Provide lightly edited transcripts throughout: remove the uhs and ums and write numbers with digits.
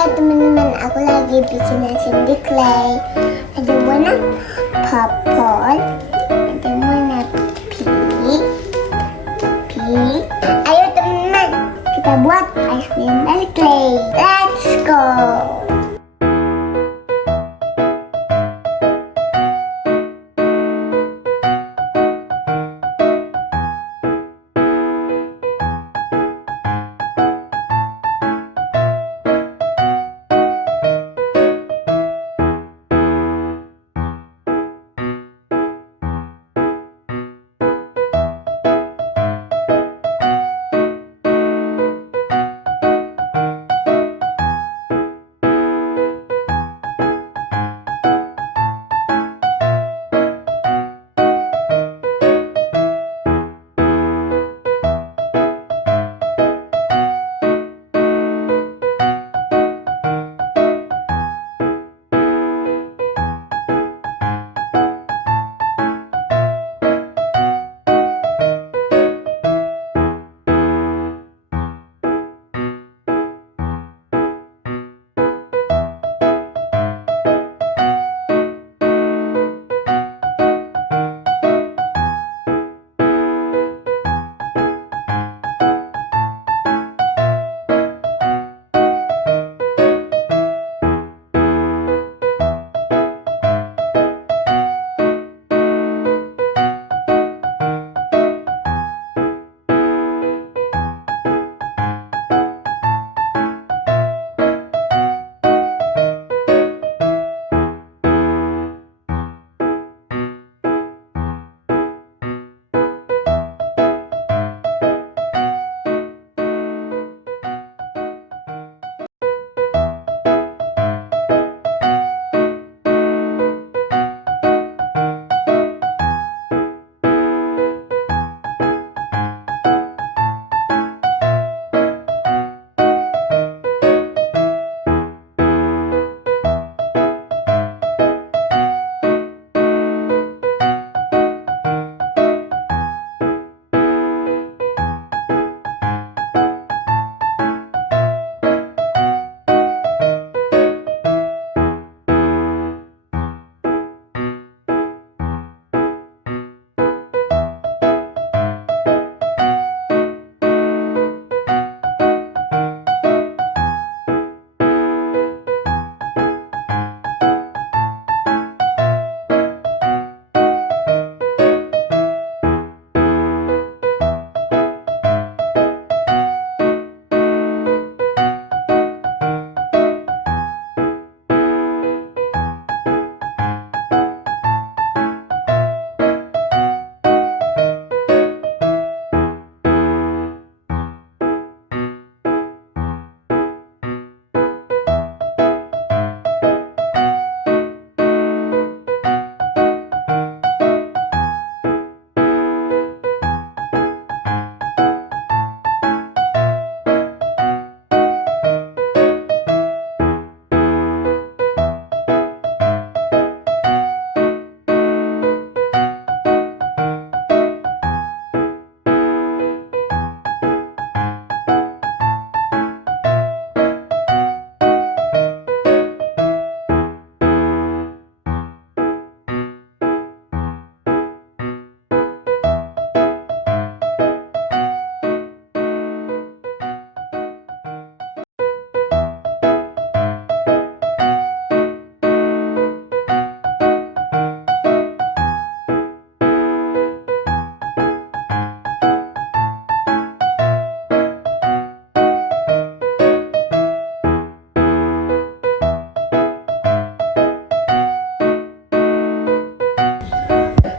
Hai teman-teman, aku lagi bikin nasi clay. Ada warna purple, ada warna pink. Ayo teman-teman, kita buat ice cream dari clay. Let's go.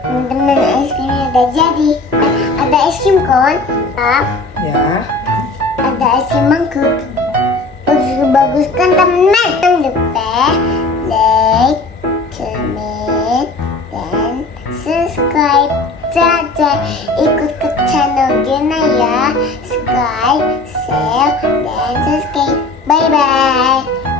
Teman-teman, es krimnya udah jadi. Ada es krim kon, Ya. ada es krim mangkuk. Bagus kan teman-teman? Jangan lupa like, comment, dan subscribe. Ikut ke channel Gena ya. Subscribe, share, dan subscribe. Bye bye.